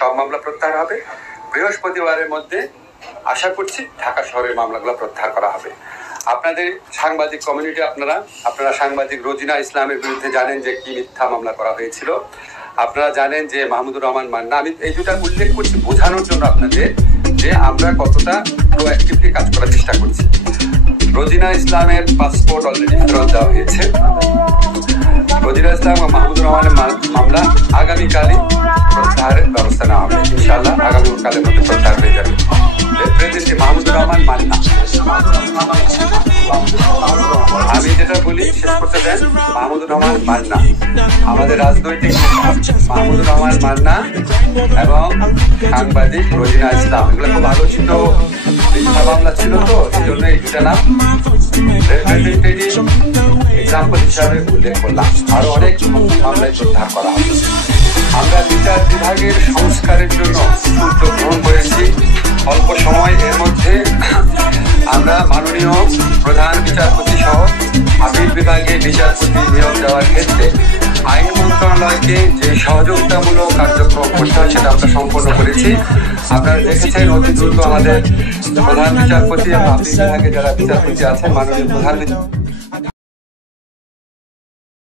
সব মামলা প্রত্যাহার হবে। বৃহস্পতিবারের মধ্যে আশা করছি ঢাকা শহরের মামলাগুলো প্রত্যাহার করা হবে। আপনাদের সাংবাদিক কমিউনিটি, আপনারা সাংবাদিক রোজিনা ইসলামের বিরুদ্ধে জানেন যে কি মিথ্যা মামলা করা হয়েছিল। আপনারা জানেন যে মাহমুদুর রহমান মান্না, আমি এই দুটা উল্লেখ করছি বোঝানোর জন্য আপনাদের যে আমরা কতটা প্রোঅ্যাক্টিভলি কাজ করার চেষ্টা করছি। রোজিনা ইসলামের পাসপোর্ট অলরেডি ফেরত দেওয়া হয়েছে। রোজিনা ইসলাম ও মাহমুদুর রহমানের মামলা আগামীকালই প্রত্যাহারের ব্যবস্থা নেওয়া হবে। ইনশাআল্লাহ আগামীকালের মধ্যে প্রত্যাহার হয়ে যাবে। মাহমুদুর রহমান মান্না, আমি যেটা বলি শেষ করতে দেন। মাহমুদুর রহমান মান্না আমাদের রাজনৈতিক মাহমুদুর রহমান মান্না এবং সাংবাদিক রোজিনা ইসলাম, এগুলো খুব আলোচিত মিথ্যা মামলা ছিল, তো এই জন্য এই দুটা নাম রিপ্রেজেন্টেটিভ এক্সাম্পল হিসাবে উল্লেখ করলাম। আরো অনেক মামলায় প্রত্যাহার করা হবে। আমরা বিচার বিভাগের সংস্কারের জন্য উদ্যোগ গ্রহণ করেছি। অল্প সময় এর মধ্যে আমরা মাননীয় প্রধান বিচারপতি সহ আপিল বিভাগে বিচারপতি নিয়োগ দেওয়ার ক্ষেত্রে আইন মন্ত্রণালয়কে যে সহযোগিতামূলক কার্যক্রম করতে হয় সেটা আমরা সম্পন্ন করেছি। আপনারা দেখেছেন অতি দ্রুত আমাদের প্রধান বিচারপতি এবং আপিল বিভাগে যারা বিচারপতি আছেন, মাননীয় প্রধান